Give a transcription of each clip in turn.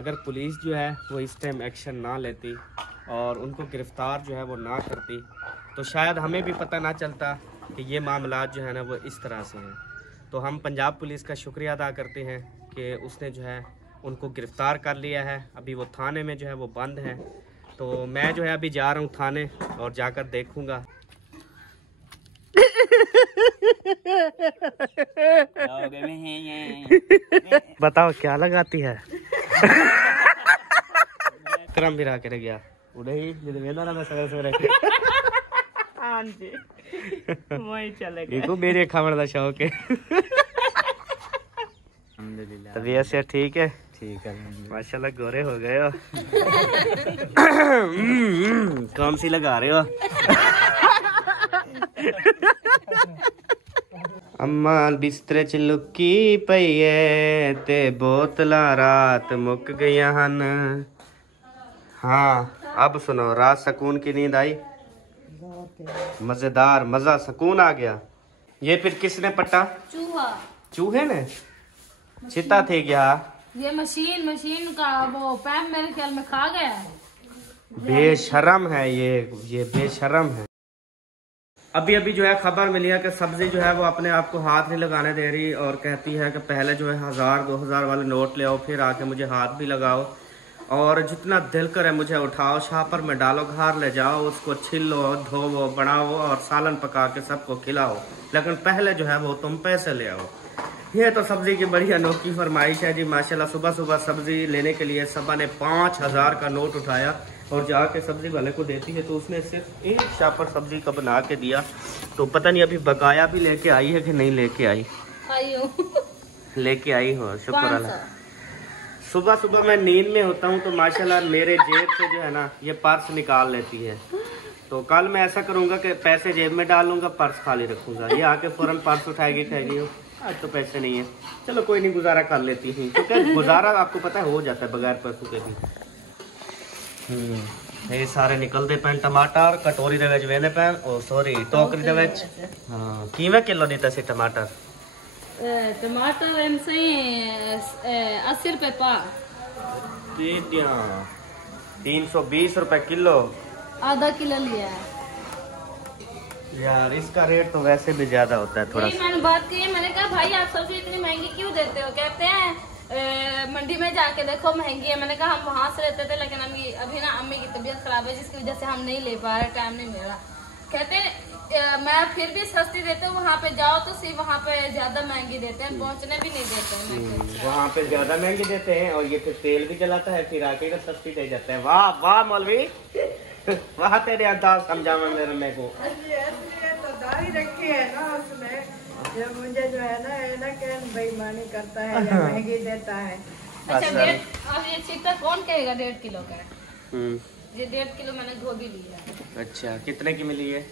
अगर पुलिस जो है वो इस टाइम एक्शन ना लेती और उनको गिरफ़्तार जो है वो ना करती तो शायद हमें भी पता ना चलता कि ये मामला जो है ना वो इस तरह से हैं। तो हम पंजाब पुलिस का शुक्रिया अदा करते हैं कि उसने जो है उनको गिरफ़्तार कर लिया है। अभी वो थाने में जो है वो बंद हैं। तो मैं जो है अभी जा रहा हूँ थाने और जाकर देखूँगा। बताओ क्या लगाती है? क्रम भी रहा गया उड़े ही मैं सवेरे हाँ जी वही चले गए। मेरे खाने का शौक है। तबीयत से ठीक है? ठीक है माशाल्लाह, गोरे हो गए हो। कौन सी लगा रहे हो? अम्मा बिस्तरे च लुकी पई है ते बोतला रात मुक गईयां हन। हाँ अब सुनो, रात सुकून की नींद आई? मजेदार, मजा सुकून आ गया। ये फिर किसने पट्टा? चूहा। चूहे ने चिता थे क्या? ये मशीन का वो पैप मेरे ख्याल में खा गया है। बेशरम है ये बेशरम है। अभी जो है खबर मिली है कि सब्जी जो है वो अपने आप को हाथ नहीं लगाने दे रही और कहती है कि पहले जो है 1000-2000 वाले नोट ले आओ, फिर आके मुझे हाथ भी लगाओ और जितना दिल करे मुझे उठाओ, छापर में डालो, घर ले जाओ, उसको छिलो, धोवो, बनाओ और सालन पका के सबको खिलाओ, लेकिन पहले जो है वो तुम पैसे ले आओ। ये तो सब्जी की बड़ी अनोखी फरमाइश है जी। माशाल्लाह सुबह सुबह सब्जी लेने के लिए सबा ने 5000 का नोट उठाया और जाके सब्जी वाले को देती है तो उसने सिर्फ एक शापर सब्जी का बना के दिया। तो पता नहीं अभी बकाया भी लेके आई है कि नहीं लेके आई? लेके आई हो, शुक्र अल्लाह। सुबह सुबह मैं नींद में होता हूँ तो माशाल्लाह मेरे जेब से जो है ना ये पर्स निकाल लेती है। तो कल मैं ऐसा करूँगा कि पैसे जेब में डालूंगा, पर्स खाली रखूंगा। ये आके फौरन पर्स उठाएगी, कहेगी आज तो पैसे नहीं है, चलो कोई नहीं गुजारा कर लेती हूँ, क्योंकि गुजारा आपको पता है हो जाता है बगैर पैसों के भी। ये सारे निकलते पे टमाटर कटोरी दे विच वेंदे पे, ओ सॉरी टोकरी दे विच। हां किवें किलो दिता सी टमाटर? टमाटर एम सही 80 रुपए पा। 320 रुपए किलो। आधा किलो लिया है यार, इसका रेट तो वैसे भी ज्यादा होता है थोड़ा। मैंने बात की, मैंने कहा भाई आप सब्जी इतनी महंगी क्यों देते हो? कहते हैं मंडी में जाके देखो महंगी है। मैंने कहा हम वहाँ से लेते थे, लेकिन अभी ना अम्मी की तबीयत खराब है जिसकी वजह से हम नहीं ले पा रहे, टाइम नहीं मिल रहा। कहते मैं फिर भी सस्ती देते हूँ, वहाँ पे जाओ तो सिर्फ वहाँ पे ज्यादा महंगी देते हैं, पहुँचने भी नहीं देते हैं। वहाँ पे ज्यादा महंगी देते हैं और ये फिर तेल भी जलाता है, फिर आके तो सस्ती दे जाता है। वाह वाह मौलवी, वाह तेरे अंदाज समझा मेरे को। तो दाढ़ी रखी है ना उसमें, जब मुझे जो है ना बेईमानी करता है या महंगी देता है। अच्छा अब ये चिकन कौन कहेगा 1.5 किलो का? ये 1.5 किलो मैंने गोभी ली है। अच्छा कितने की मिली है?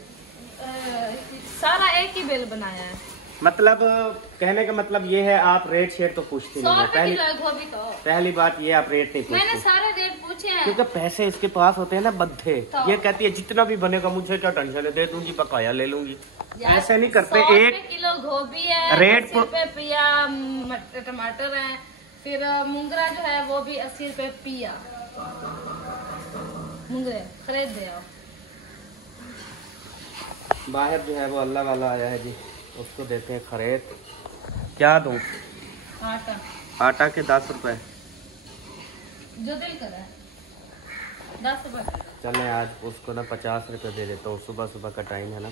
सारा एक ही बिल बनाया है। मतलब कहने का मतलब ये है आप रेट शेट तो पूछती नहीं है। पहली बात ये आप रेट नहीं पूछती। मैंने सारे रेट पूछे हैं क्योंकि पैसे इसके पास होते हैं ना बद्धे। ये कहती है जितना भी बनेगा मुझे क्या टेंशन है, दे दूंगी, बकाया ले लूंगी। ऐसे नहीं करते। 1 किलो गोभी है, रेट 80 रुपए पिया, टमाटर है, फिर मुंगरा जो है वो भी 80 रुपए पिया। मुंगरे खरीद दे आओ। बाहर जो है वो अल्लाह वाला आया है जी, उसको देते हैं खरीद। क्या दूं? आटा के 10 रुपए जो दिल करे 10 रुपए। चले आज उसको ना 50 रुपए दे देता हूँ, सुबह सुबह का टाइम है ना।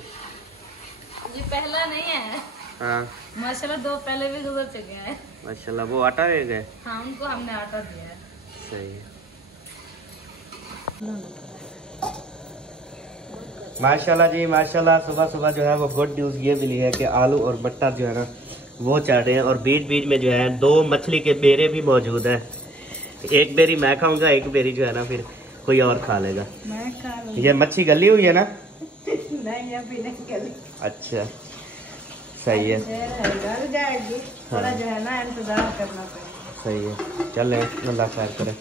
ये पहला नहीं है। हाँ माशाल्लाह 2 पहले भी गुजर चुके हैं। माशाल्लाह। वो आटा दे गए? हाँ उनको हमने आटा दिया है। सही है। माशाल्लाह जी माशाल्लाह। सुबह सुबह जो है वो गुड न्यूज़ ये मिली है कि आलू और मटर जो है ना वो चाटे हैं और बीच बीच में जो है 2 मछली के बेरे भी मौजूद है। एक बेरी मैं खाऊंगा, एक बेरी जो है ना फिर कोई और खा लेगा। मैं खा लूंगी। ये मच्छी गली हुई है ना? नहीं अभी नहीं गली। अच्छा सही है। गल जाएगी, थोड़ा जो है ना इंतजार करना पड़ेगा। सही है, चले अल्लाह खैर करे।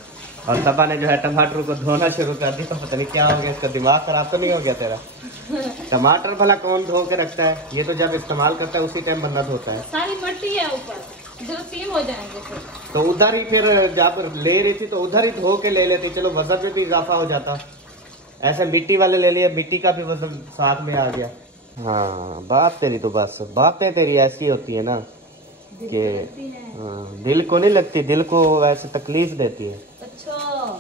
और सबा ने जो है टमाटर को धोना शुरू कर दिया, तो पता नहीं क्या हो गया, इसका दिमाग खराब तो नहीं हो गया तेरा? टमाटर भला कौन धो के रखता है? ये तो जब इस्तेमाल करता है उसी टाइम बंदा धोता है। सारी मट्टी है ऊपर। जरासीम हो जाएंगे फिर। तो उधर ही फिर जब ले रही थी तो उधर ही धो के ले लेती, चलो वजन में भी इजाफा हो जाता। ऐसे मिट्टी वाले ले लिए, मिट्टी का भी वजन साथ में आ गया। हाँ बात तेरी तो बस, बातें तेरी ऐसी होती है ना कि दिल को नहीं लगती, दिल को वैसे तकलीफ देती है। अच्छा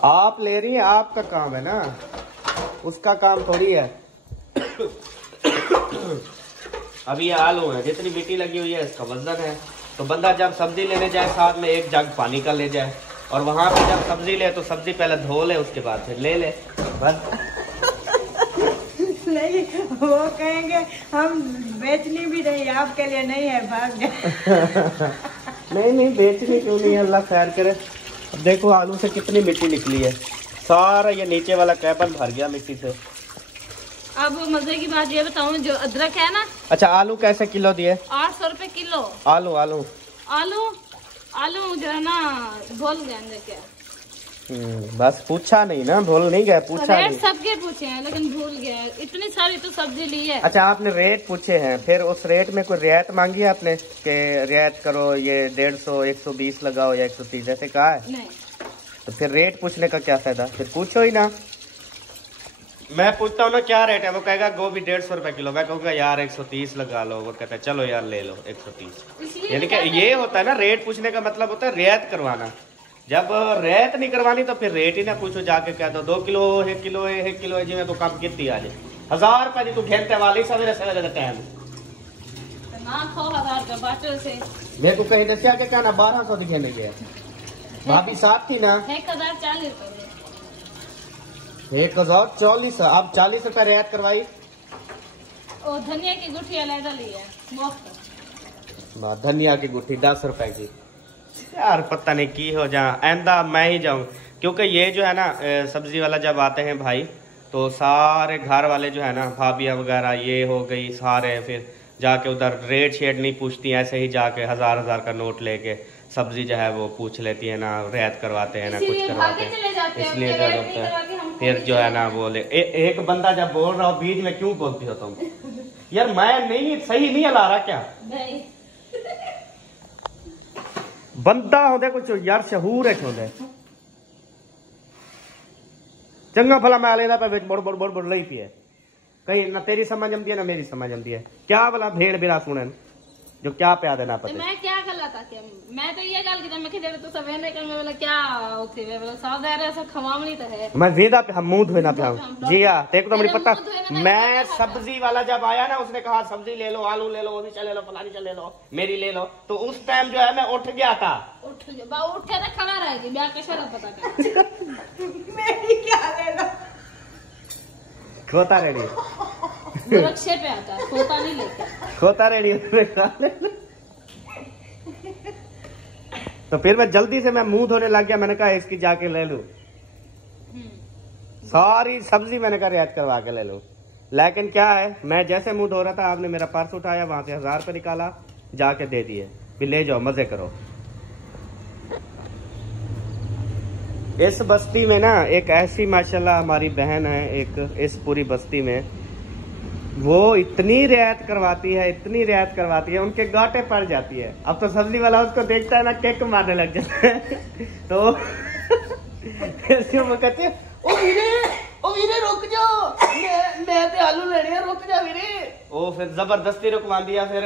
आप ले रही है, आपका काम है ना, उसका काम थोड़ी है। अब ये आलू है, जितनी मिट्टी लगी हुई है इसका वजन है। तो बंदा जब सब्जी लेने जाए साथ में एक जग पानी का ले जाए, और वहां पे जब सब्जी ले तो सब्जी पहले धो ले, उसके बाद फिर ले ले बस। नहीं वो कहेंगे हम बेचनी भी नहीं, आपके लिए नहीं है, भाग जाए। नहीं बेचनी क्यों नहीं है, अल्लाह खैर करे। अब देखो आलू से कितनी मिट्टी निकली है, सारा ये नीचे वाला कैबन भर गया मिट्टी से। अब मजे की बात ये बताऊं, जो अदरक है ना। अच्छा आलू कैसे किलो दिए? 800 रुपए किलो। आलू आलू आलू आलू जो है ना भूल गए क्या? बस पूछा नहीं ना, भूल नहीं गए, पूछा रेट नहीं। सबके पूछे हैं लेकिन भूल गए, इतनी सारी तो सब्जी ली है। अच्छा आपने रेट पूछे हैं, फिर उस रेट में कोई रियायत मांगी है आपने कि रियायत करो, ये 150 120 लगाओ या 130 ऐसे कहा है? नहीं। तो फिर रेट पूछने का क्या फायदा, फिर पूछो ही ना। मैं पूछता हूँ ना क्या रेट है, वो कहेगा गोभी 150 रुपए किलो, मैं कहूँगा यार 130 लगा लो, वो कहता है चलो यार ले लो 130। यानी कि ये होता है ना, रेट पूछने का मतलब होता है रियायत करवाना। जब रियायत नहीं करवानी तो फिर रेट ही ना पूछो, जाके कह दो 2 किलो 1 किलो 1 किलो है, जिम्मे तो कम कितनी आ जाए 1000 रुपए तू घेरते वाली सवेरे सवेरे टाइम ना खो 1000 रुपए बाटो से। मेरे को कहीं दसिया के कहना 1200 दिखेने गया, भाभी साथ थी ना। 1040 रुपए 1040, अब 40 रुपए रियायत करवाई। और धनिया की गुठिया अलग ली है मुफ्त। धनिया की गुठी 10 रुपए की। यार पता नहीं की हो जा, आइंदा मैं ही जाऊं, क्योंकि ये जो है ना सब्जी वाला जब आते हैं भाई तो सारे घर वाले जो है ना, भाभियाँ वगैरह ये हो गई सारे, फिर जाके उधर रेट शेट नहीं पूछती, ऐसे ही जाके 1000 का नोट लेके सब्जी जो है वो पूछ लेती है ना, रियायत करवाते हैं ना, कुछ करवाते हैं, इसलिए क्या होता है फिर जो है ना बोले एक बंदा जब बोल रहा हो बीच में क्यों बोलती हो तुम? यार मैं नहीं सही नहीं हला रहा क्या? नहीं बंदा होते कुछ यार शहूर है छोले चंगा भला मैं लेना पे बोड़ लई पी है, कहीं ना तेरी समझ आती है ना मेरी समझ आती है। क्या भला भेड़ बिना सुने जो क्या प्या देना पता। मैं क्या गल था कि मैं तो ये गल की मैं कि तो सवेरे ने कर मैं क्या उठे वे सब दे रहे सब खवावनी तो है, मैं वेदा पे हम मुंह धोना पे जी हां तेरे को तो मुझे पता। मैं सब्जी वाला जब आया ना उसने कहा सब्जी ले लो, आलू ले लो, वो भी चले लो, फलानी चले लो, मेरी ले लो, तो उस टाइम जो है मैं उठ गया था। उठे तो खड़ा रहेगी ब्याह के शरत पता कर मेरी क्या ले लो, खोता रेडी सुरक्षा पे आता खोता नहीं लेके खोता रेडी। तो फिर मैं जल्दी से मैं मुंह धोने लग गया, मैंने कहा इसकी जाके ले लूं, सारी सब्जी मैंने कहा रियायत करवा के ले लूं। लेकिन क्या है, मैं जैसे मुंह धो रहा था आपने मेरा पर्स उठाया, वहां से 1000 रुपए निकाला, जाके दे दिए, फिर ले जाओ मजे करो। इस बस्ती में ना एक ऐसी माशाल्लाह हमारी बहन है, एक इस पूरी बस्ती में वो इतनी रियायत करवाती है, इतनी रियायत करवाती है, उनके गांठे पड़ जाती है। अब तो सब्जी वाला उसको देखता है ना केक मारने लग जाता है। तो ऐसे वो कहते हैं ओ वीरे रुक जाओ, मैं ते आलू लेने हैं, रुक जा वीरे। ओ फिर जबरदस्ती रुकवा दिया, फिर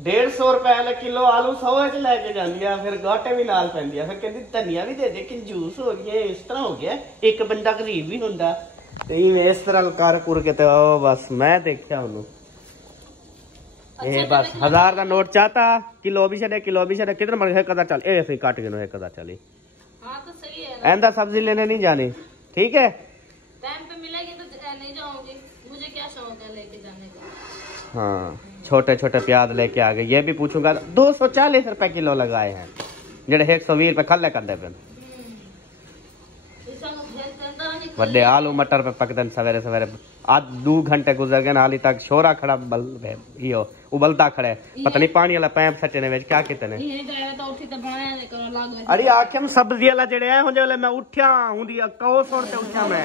150 रुपए किलो आलू 100 च लेके जाती है, फिर गांठे भी नाल पैंदी है, फिर कहती धनिया भी दे दे, कंजूस हो गया, इस तरह हो गया, एक बंदा गरीब भी होंदा। इस तरह कर कुर के तो बस मैं देखा उन्होंने बस 1000 का नोट चाहता, किलो भी छे कितना मर है कदा चल ए काट के कदा चली। हाँ तो सही है, ऐंदा सब्जी लेने नहीं जानी, ठीक है टाइम पे मिलेगी तो नहीं जाऊंगी, मुझे क्या शौक है लेके जाने का। हाँ छोटे छोटे प्याज लेके आ गए, ये भी पूछूंगा 240 रुपए किलो लगाए हैं, जेडे 120 रुपए खल्ले कर दे बड़े आलू मटर पे पकदन सवेरे सवेरे आज 2 घंटे गुजर गए, हाली तक छोरा खड़ा उबलता खड़े, पता नहीं पानी वाला पैप सटे ने क्या कितने। अरे आखिर सब्जी वाला जेड़े है हुंदे मैं उठ्या हुंदी कहो सोर ते उठ्या मैं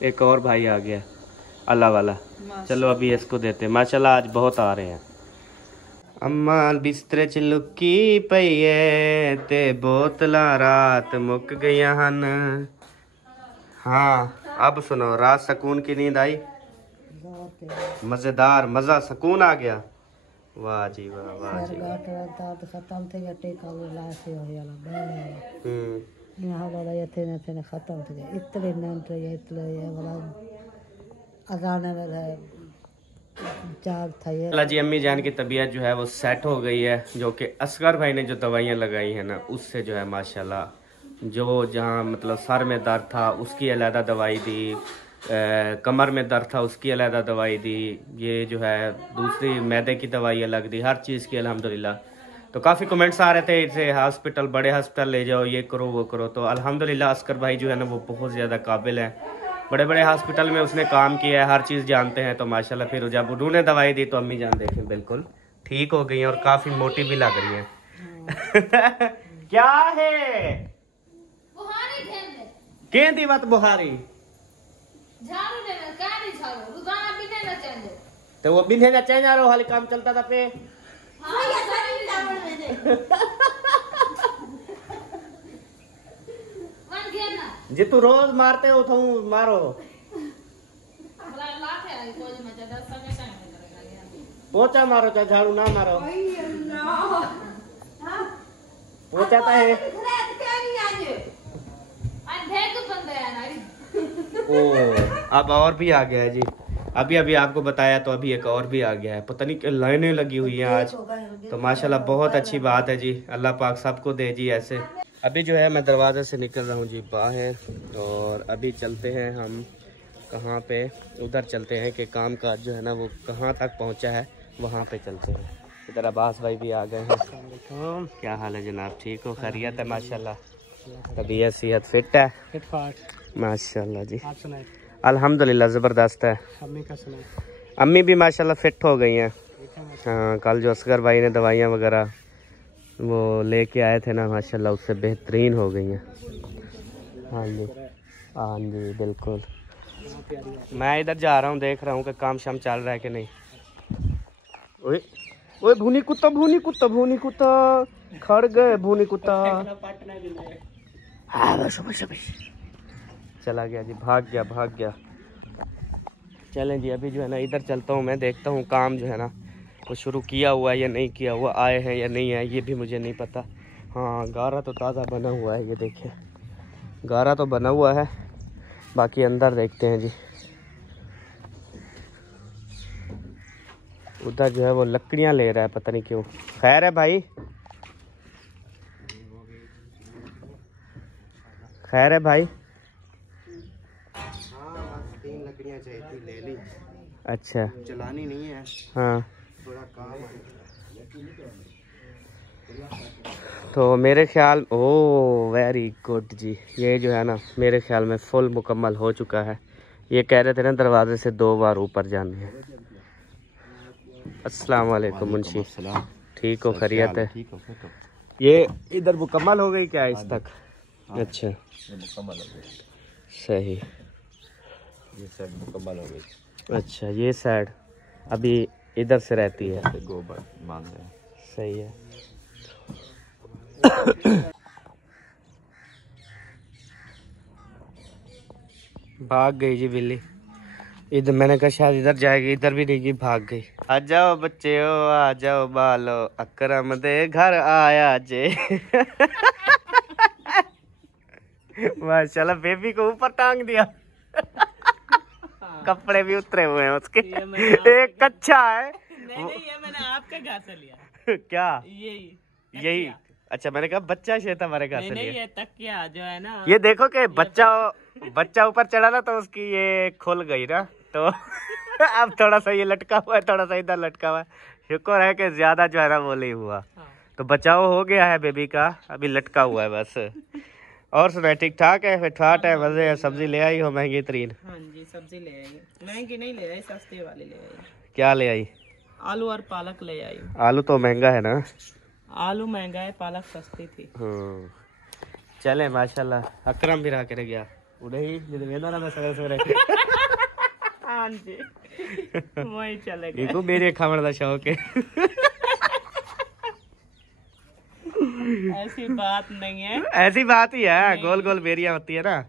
एक और भाई आ गया अल्लाह वाला। चलो अभी इसको देते हैं। माशाल्लाह आज बहुत आ रहे हैं। अम्मा बिस्तरे च लुकी पई है ते बोतला रात मुक गई हन। हाँ अब सुनो, रात सुकून की नींद आई, मजेदार, मजा सुकून आ गया। वाह जी वाह, वाह जी अल्लाह जी। अम्मी जान की तबीयत जो है वो सेट हो गई है, जो कि असगर भाई ने जो दवाइयाँ लगाई हैं ना, उससे जो है माशाल्लाह, जो जहाँ मतलब सर में दर्द था उसकी अलहदा दवाई दी, कमर में दर्द था उसकी अलहदा दवाई दी, ये जो है दूसरी मैदे की दवाई अलग दी, हर चीज़ की अल्हम्दुलिल्लाह। तो काफ़ी कमेंट्स आ रहे थे इसे हॉस्पिटल, बड़े हॉस्पिटल ले जाओ, ये करो वो करो। तो अल्हम्दुलिल्लाह असगर भाई जो है ना वो बहुत ज़्यादा काबिल है, बड़े बड़े हॉस्पिटल में उसने काम किया है, हर चीज़ जानते हैं। तो माशाल्लाह फिर जब उन्होंने दवाई दी तो अम्मी जान देखें बिल्कुल ठीक हो गई हैं और काफ़ी मोटी भी लग रही हैं। क्या है केंदी बात बुहारी तो वो बिन्हे ना चेंज आ रहा हाल काम चलता था पे। जी तू रोज मारते हो तो मारो, पोचा मारो चाहे झाड़ू ना मारो, पोचा है। ओ अब और भी आ गया है जी, अभी अभी आपको बताया तो अभी एक और भी आ गया है। पता नहीं लाइनें लगी हुई हैं आज, तो माशाल्लाह बहुत अच्छी बात है जी। अल्लाह पाक सबको दे जी ऐसे। अभी जो है मैं दरवाजे से निकल रहा हूँ जी बाहर, और अभी चलते हैं हम कहाँ पे, उधर चलते हैं कि काम काज जो है ना वो कहाँ तक पहुँचा है, वहाँ पे चलते हैं। इधर अब्बास भाई भी आ गए हैं। क्या हाल है जनाब, ठीक हो, खैरियत है? माशाल्लाह तबीयत सेहत फिट है माशाल्लाह जी, अल्हम्दुलिल्लाह ज़बरदस्त है। अम्मी भी माशाल्लाह फिट हो गई हैं। हाँ कल जो असगर भाई ने दवाइयाँ वगैरह वो लेके आए थे ना, माशाल्लाह उससे बेहतरीन हो गई हैं। हाँ जी हाँ जी बिल्कुल। मैं इधर जा रहा हूँ, देख रहा हूँ कि काम शाम चल रहा है कि नहीं। ओए ओए भूनी कुत्ता, भूनी कुत्ता, भूनी कुत्ता खड़ गए, भूनी कुत्ता चला गया जी, भाग गया भाग गया। चलें जी अभी जो है ना इधर चलता हूँ, मैं देखता हूँ काम जो है ना वो शुरू किया हुआ है या नहीं किया हुआ, आए हैं या नहीं है ये भी मुझे नहीं पता। हाँ गारा तो ताज़ा बना हुआ है, ये देखिए गारा तो बना हुआ है, बाकी अंदर देखते हैं जी। उधर जो है वो लकड़ियाँ ले रहा है, पता नहीं क्यों। खैर है भाई, खैर है भाई। हाँ 3 लकड़ियाँ चाहिए थी, ले ली। अच्छा चलानी नहीं है। हाँ थोड़ा काम है। तो मेरे ख्याल, ओ वेरी गुड जी, ये जो है ना मेरे ख्याल में फुल मुकम्मल हो चुका है। ये कह रहे थे ना दरवाजे से 2 बार ऊपर जाने हैं। अस्सलाम वालेकुम मुंशी, ठीक हो, खैरियत है? ये इधर मुकम्मल हो गई क्या इस तक? अच्छा मुकम्मल हो गई, सही, ये साइड मुकम्मल हो गई। अच्छा ये साइड अभी इधर से रहती है, गोबर बांध रहे हैं। सही है। भाग गई जी बिल्ली, इधर मैंने कहा शायद इधर जाएगी, इधर भी नहीं गई, भाग गई। आ जाओ बच्चे हो, आ जाओ बालो, अकरम दे घर आया जे। माशाल्लाह बेबी को ऊपर टांग दिया। कपड़े भी उतरे हुए हैं उसके। एक कच्चा है। नहीं ये मैंने आपके घर से लिया। क्या यही? अच्छा मैंने कहा बच्चा शेता हमारे घर से लिया। ये तकिया जो है ना, ये देखो कि बच्चा ऊपर चढ़ा ना तो उसकी ये खुल गई ना, तो अब थोड़ा सा ये लटका हुआ है, थोड़ा सा इधर लटका हुआ है। शुक्र है कि ज्यादा जो है ना वो नहीं हुआ। तो बचाव हो गया है बेबी का, अभी लटका हुआ है बस। और सुना ठीक ठाक है, फिटफाट है, मजे है। सब्जी ले आई हो महंगी तरीन? हाँ जी सब्जी ले आई, महंगी नहीं ले आई, सस्ते वाली ले आई। क्या ले आई? आलू और पालक ले आई। आलू तो महंगा है ना? आलू महंगा है, पालक सस्ती थी। चले माशाल्लाह। अकरम भी रह के गया। उन्हें वेंदा ना सवेरे सवेरे हाँ जी वही चलेगा। इनको मेरे खाने का शौक है। ऐसी बात नहीं है, ऐसी बात ही है, गोल गोल बेरियां होती है ना।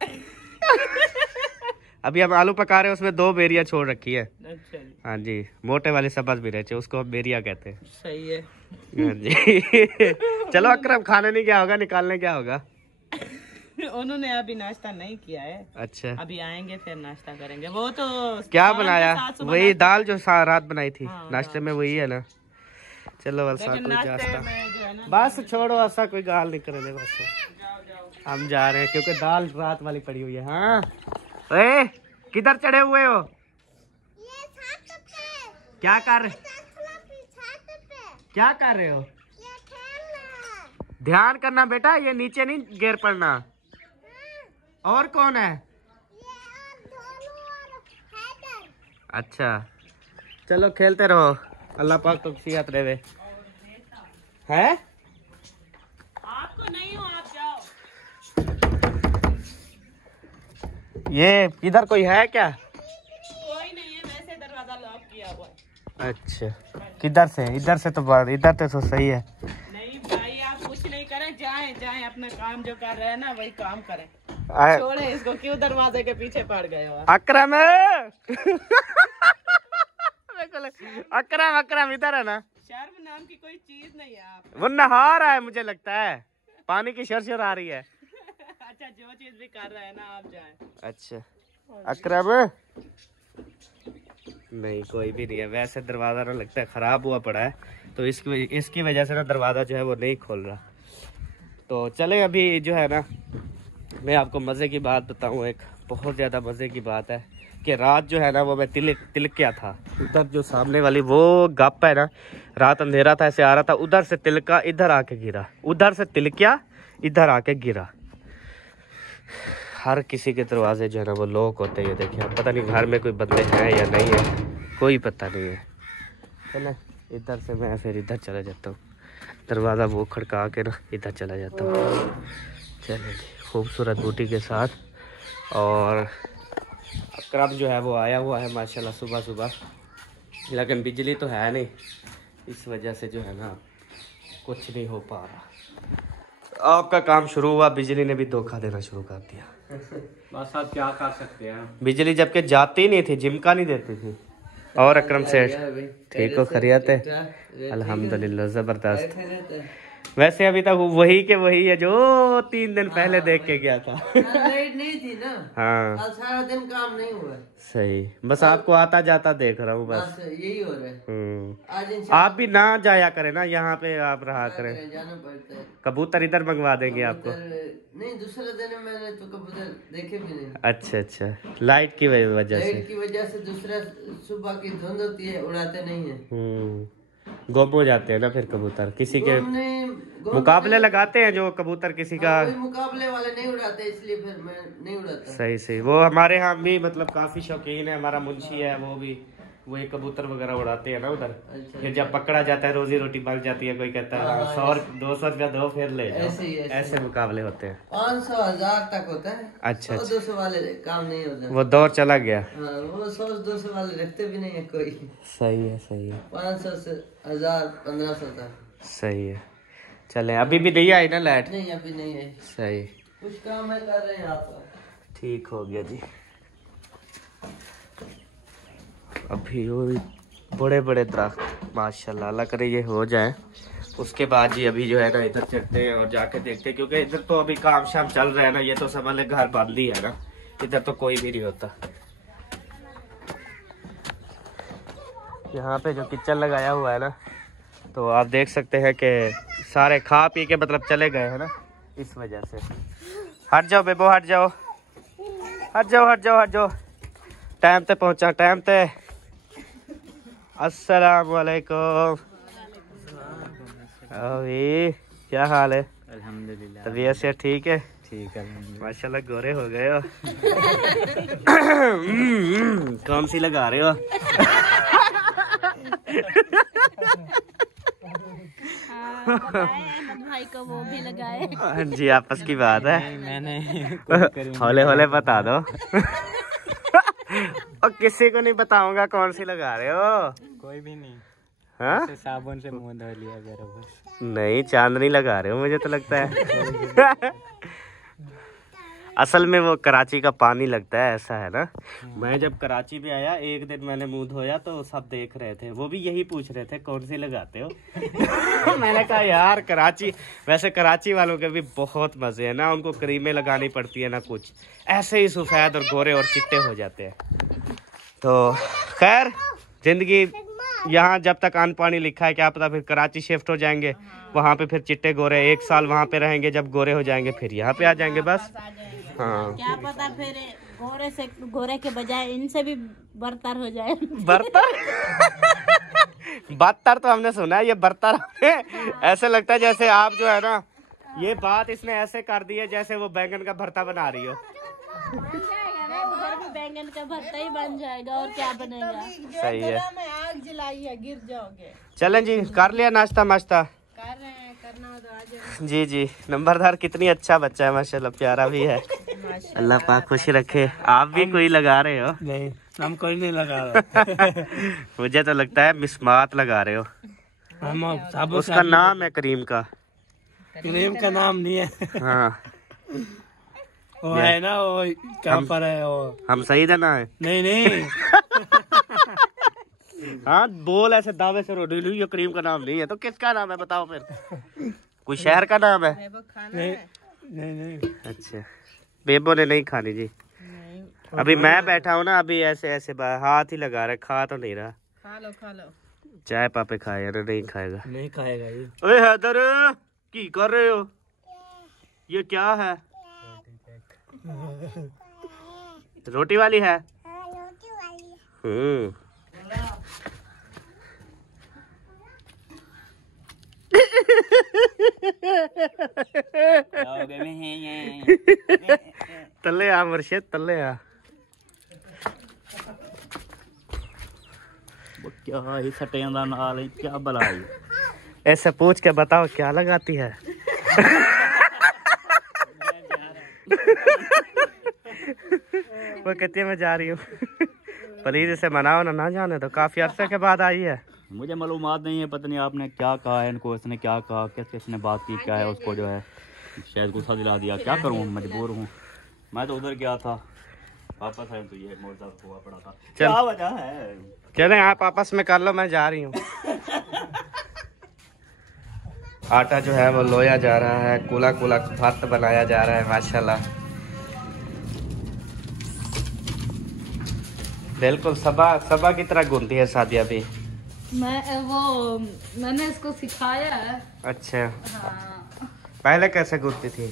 अभी हम आलू पका रहे हैं, उसमें 2 बेरियां छोड़ रखी है। अच्छा जी। हाँ जी, मोटे वाली सबज भी रहते, उसको हम बेरिया कहते हैं। सही है। हाँ जी। चलो अकरम, खाने नहीं क्या होगा, निकालने क्या होगा? उन्होंने अभी नाश्ता नहीं किया है। अच्छा, अभी आएंगे फिर नाश्ता करेंगे। वो तो क्या दाल के बनाया? साथ सुबह वही नाश्ता- दाल जो रात बनाई थी। हाँ, नाश्ते में वही है ना। चलो वैसा लेकिन कोई नाश्ते नाश्ता में जो है ना, बस छोड़ो, ऐसा कोई गाल नहीं करेंगे। बस हम जा रहे हैं क्योंकि दाल रात वाली पड़ी हुई है। हाँ ए, किधर चढ़े हुए हो? क्या कर रहे हो? ध्यान करना बेटा, ये नीचे नहीं गिर पड़ना। और कौन है? अच्छा चलो खेलते रहो, अल्लाह पाक तो सेहत रहे। है आपको नहीं हो, आप जाओ। ये इधर कोई है क्या? कोई नहीं है, वैसे दरवाजा लॉक किया हुआ है। अच्छा, किधर से? इधर से तो बात, इधर तो सही है। नहीं भाई, आप कुछ नहीं करें, जाएं जाएं अपना काम जो कर रहे हैं ना वही काम करें। छोड़े इसको, क्यों दरवाजे के पीछे पड़ गए हो? अकरम अकरम अकरम इधर है ना। शर्म नाम की कोई चीज नहीं है। आप वो नहा रहा है, मुझे लगता है पानी की शरशर आ रही है। अच्छा, जो चीज भी कर रहे हैं ना, आप जाएं। अच्छा अकरम नहीं, कोई भी नहीं है। वैसे दरवाजा ना लगता है खराब हुआ पड़ा है, तो इसकी वजह से ना दरवाजा जो है वो नहीं खोल रहा। तो चले, अभी जो है ना मैं आपको मज़े की बात बताऊं। एक बहुत ज़्यादा मज़े की बात है कि रात जो है ना वो मैं तिलक क्या था, उधर जो सामने वाली वो गप है ना, रात अंधेरा था, ऐसे आ रहा था, उधर से तिलका इधर आके गिरा, उधर से तिलकिया इधर आके गिरा। हर किसी के दरवाजे जो है ना वो लॉक होते हैं। ये देखिए, पता नहीं घर में कोई बंदे हैं या नहीं है, कोई पता नहीं है। चले इधर से मैं फिर इधर चला जाता हूँ, दरवाज़ा वो खड़का के ना इधर चला जाता हूँ। चले जी, खूबसूरत बूटी के साथ। और अकरम जो है वो आया हुआ है माशाल्लाह सुबह सुबह, लेकिन बिजली तो है नहीं, इस वजह से जो है ना कुछ नहीं हो पा रहा। आपका काम शुरू हुआ, बिजली ने भी धोखा देना शुरू कर दिया। बस आप क्या कर सकते हैं। बिजली जबकि जाती नहीं थी, जिमका नहीं देती थी। और अकरम सेठ ठीक हो? खैरियत है? अल्हम्दुलिल्लाह, जबरदस्त। वैसे अभी तक वही के वही है जो 3 दिन पहले देख के गया था। लाइट नहीं थी ना। हाँ कल सारा दिन काम नहीं हुआ। सही, बस आपको आता जाता देख रहा हूँ बस। यही हो रहा है। आज आप भी ना जाया करें ना, यहाँ पे आप रहा करें। जाना पड़ता है। कबूतर इधर मंगवा देंगे आपको। नहीं, दूसरे दिन मैंने तो कबूतर देखे भी नहीं। अच्छा अच्छा, लाइट की वजह से। लाइट की वजह से दूसरा सुबह की धुंध होती है, उड़ाते नहीं है। गुम हो जाते हैं ना फिर कबूतर, किसी के मुकाबले लगाते हैं जो कबूतर किसी का। कोई मुकाबले वाले नहीं उड़ाते, इसलिए फिर मैं नहीं उड़ाता। सही सही, वो हमारे यहाँ भी मतलब काफी शौकीन है, हमारा मुंशी है, वो भी वही कबूतर वगैरह उड़ाते हैं ना उधर। फिर जब पकड़ा जाता है, रोजी रोटी बन जाती है, कोई कहता है 100-200 रुपया दो फिर ले जाओ। ऐसे मुकाबले होते हैं। 500-1000 तक होता है। अच्छा 100-200 वाले काम नहीं होता। वो दौर चला गया। हाँ, वो 100-200 वाले रखते भी नहीं है कोई। सही है सही है। 500 से 1000-1500 तक। सही है। चले, अभी भी नहीं आई ना लाइट? नहीं, अभी नहीं है। सही, कुछ काम है कर रहे हैं आप। ठीक हो गया जी। अभी वो बड़े बड़े दरख्त माशाल्लाह, अल्लाह करे ये हो जाए, उसके बाद जी अभी जो है ना इधर चलते हैं और जाके देखते हैं, क्योंकि इधर तो अभी काम शाम चल रहा है ना, ये तो समझ ले घर बंद ही है ना, इधर तो कोई भी नहीं होता। यहाँ पे जो किचन लगाया हुआ है ना, तो आप देख सकते हैं कि सारे खा पी के मतलब चले गए हैं ना, इस वजह से। हट जाओ बेबो, हट जाओ हट जाओ हट जाओ हट जाओ। टाइम पे पहुंचा, टाइम पे। अस्सलाम वालेकुम। अभी क्या हाल है? अल्हम्दुलिल्लाह, तबीयत से ठीक है? ठीक है। माशाल्लाह गोरे हो गए हो। कौन सी लगा रहे हो? भाई भाई को वो भी लगाए। जी आपस की बात है, मैंने हौले हौले बता दो। और किसी को नहीं बताऊंगा कौन सी लगा रहे हो। कोई भी नहीं। हाँ साबुन से मुंह धो लिया मेरा बस। नहीं, चांदनी लगा रहे हो मुझे तो लगता है। असल में वो कराची का पानी लगता है, ऐसा है ना। मैं जब कराची में आया एक दिन मैंने मुंह धोया तो सब देख रहे थे, वो भी यही पूछ रहे थे कौन सी लगाते हो। मैंने कहा यार कराची, वैसे कराची वालों के भी बहुत मजे हैं ना, उनको क्रीमें लगानी पड़ती है ना कुछ, ऐसे ही सफेद और गोरे और चिट्टे हो जाते हैं। तो खैर जिंदगी यहाँ जब तक अन्न पानी लिखा है, क्या पता फिर कराची शिफ्ट हो जाएंगे, वहाँ पे फिर चिट्टे गोरे, 1 साल वहाँ पे रहेंगे, जब गोरे हो जाएंगे फिर यहाँ पे आ जाएंगे बस। हाँ क्या पता फिर गोरे के बजाय इनसे भी बरतर हो जाए। बरतर बदतर तो हमने सुना है, ये बरतर ऐसे लगता है जैसे आप जो है ना, ये बात इसने ऐसे कर दी है जैसे वो बैंगन का भरता बना रही हो। उधर भी बैंगन का भरता ही बन जाएगा और क्या बनेगा। सही है। में आग जलाई है, गिर जाओगे। चलें जी, कर लिया नाश्ता माश्ता? कर रहे हैं, करना हो तो आ जाओ। जी जी, नंबरदार कितनी अच्छा बच्चा है माशाल्लाह, प्यारा भी है। अल्लाह पाक खुश रखे। आप भी कोई लगा रहे हो? नहीं, हम कोई नहीं लगा रहा। मुझे तो लगता है मिसमात लगा रहे हो। हम उसका नाम है करीम का। क्रीम का नाम नहीं है। हाँ वो है ना, वो कहाँ पर है वो? हम सही है ना है? नहीं नहीं। हाँ बोल ऐसे दावे से रोडी ये करीम का नाम नहीं है तो किसका नाम है बताओ फिर? कोई शहर का नाम है? नहीं नहीं नहीं। अच्छा, बेबो ने नहीं खानी जी। अभी मैं बैठा हूँ ना, अभी ऐसे ऐसे हाथ ही लगा रहा है, खा तो नहीं रहा। खा लो खा लो। चाय पापे खाए या नहीं खाएगा? नहीं खाएगा ये। ओए हैदर की कर रहे हो? ये क्या है? रोटी वाली है? तले आ मुर्शिद, तले आ। क्या ही सटें दा नाल है, क्या बलाई। ऐसे पूछ के बताओ क्या लगाती है? वो कहती है मैं जा रही हूँ। प्लीज इसे मनाओ ना जाने तो, काफी अरसे के बाद आई है। मुझे मालूमात नहीं है, पता नहीं आपने क्या कहा है इनको, इसने क्या कहा, किस किसने बात की, क्या है उसको जो है शायद गुस्सा दिला दिया। क्या करूँ, मजबूर हूँ। मैं तो उधर गया था, वापस आया तो ये मोर्चा हुआ पड़ा था। क्या वजह है? चले आप आपस में कर लो, मैं जा रही हूँ। आटा जो है वो लोया जा रहा है, कुला कुला भात बनाया जा रहा है माशाल्लाह। बिल्कुल सबा की तरह गूंथती है सादिया भी। मैंने इसको सिखाया है। अच्छा हाँ। पहले कैसे गूंथती थी?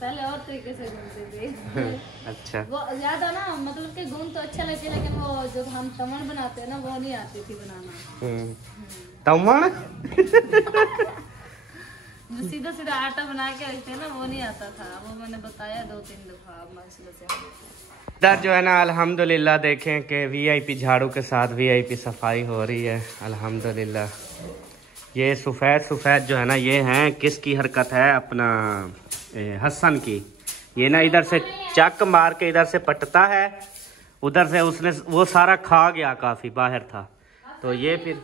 पहले और तरीके से गूंथती थी। अच्छा वो ज्यादा ना, मतलब कि गूंथ तो अच्छा लगती है, लेकिन वो जो हम तमन बनाते हैं ना, वो नहीं आती थी बनाना। तमन जो सीधा सीधा आटा बना के रखते हैं ना, वो नहीं आता था। वो मैंने बताया 2-3 दफा। इधर जो है ना अल्हम्दुलिल्लाह देखें कि वीआईपी झाड़ू के साथ वीआईपी सफाई हो रही है अल्हम्दुलिल्लाह। ये सफ़ेद जो है ना, ये हैं किसकी हरकत है? अपना हसन की। ये ना इधर से चक मार के इधर से पटता है, उधर से उसने वो सारा खा गया, काफ़ी बाहर था तो ये फिर,